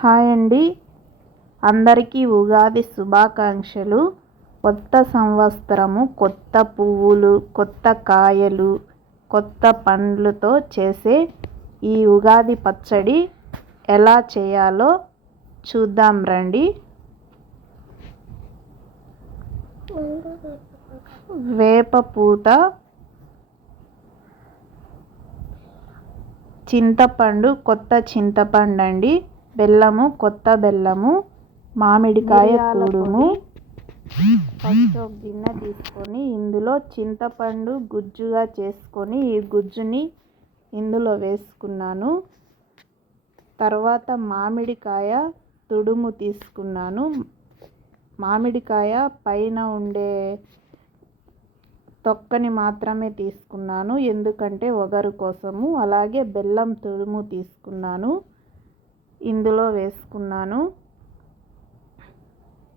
Hi అండి. అందరికీ ఉగాది శుభాకాంక్షలు. కొత్త సంవత్సరము కొత్త పువ్వులు కొత్త కాయలు కొత్త పండ్లతో చేసే ఈ ఉగాది పచ్చడి ఎలా చేయాలో చూద్దాం రండి. వేప పూత చింతపండు కొత్త చింతపండు అండి బెల్లము కొత్త బెల్లము మామిడికాయ తురుము. ఫస్ట్ ఒక గిన్నె తీసుకొని ఇందులో చింతపండు గుజ్జుగా చేసుకొని ఈ గుజ్జుని ఇందులో వేసుకున్నాను. తర్వాత మామిడికాయ తుడుము తీసుకున్నాను. మామిడికాయ పైన ఉండే తొక్కని మాత్రమే తీసుకున్నాను. ఎందుకంటే ఒగరు కోసము. అలాగే బెల్లం తురుము తీసుకున్నాను. ఇందులో వేసుకున్నాను.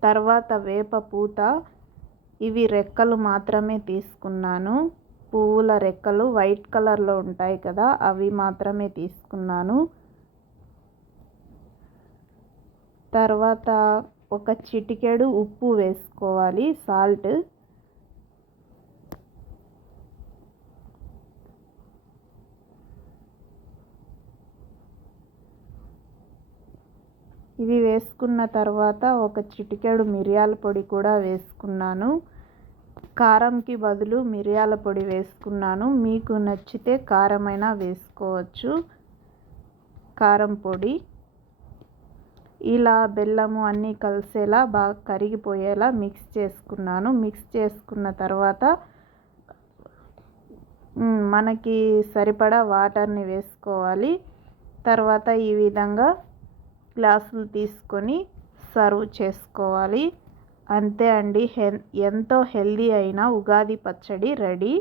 తర్వాత వేప పూత. ఇవి రెక్కలు మాత్రమే తీసుకున్నాను. పువ్వుల రెక్కలు వైట్ కలర్లో ఉంటాయి కదా అవి మాత్రమే తీసుకున్నాను. తర్వాత ఒక చిటికెడు ఉప్పు వేసుకోవాలి సాల్ట్. ఇవి వేసుకున్న తర్వాత ఒక చిటికెడు మిరియాల పొడి కూడా వేసుకున్నాను. కారంకి బదులు మిరియాల పొడి వేసుకున్నాను. మీకు నచ్చితే కారమైనా వేసుకోవచ్చు. కారం పొడి. ఇలా బెల్లము అన్నీ కలిసేలా బాగా కరిగిపోయేలా మిక్స్ చేసుకున్నాను. మిక్స్ చేసుకున్న తర్వాత మనకి సరిపడా వాటర్ని వేసుకోవాలి. తర్వాత ఈ విధంగా గ్లాసులు తీసుకొని సర్వ్ చేసుకోవాలి. అంతే అండి. హె ఎంతో హెల్దీ అయిన ఉగాది పచ్చడి రెడీ.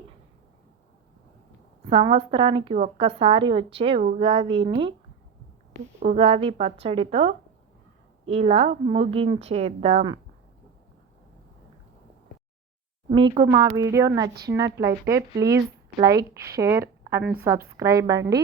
సంవత్సరానికి ఒక్కసారి వచ్చే ఉగాదిని ఉగాది పచ్చడితో ఇలా ముగించేద్దాం. మీకు మా వీడియో నచ్చినట్లయితే please like share and subscribe అండి.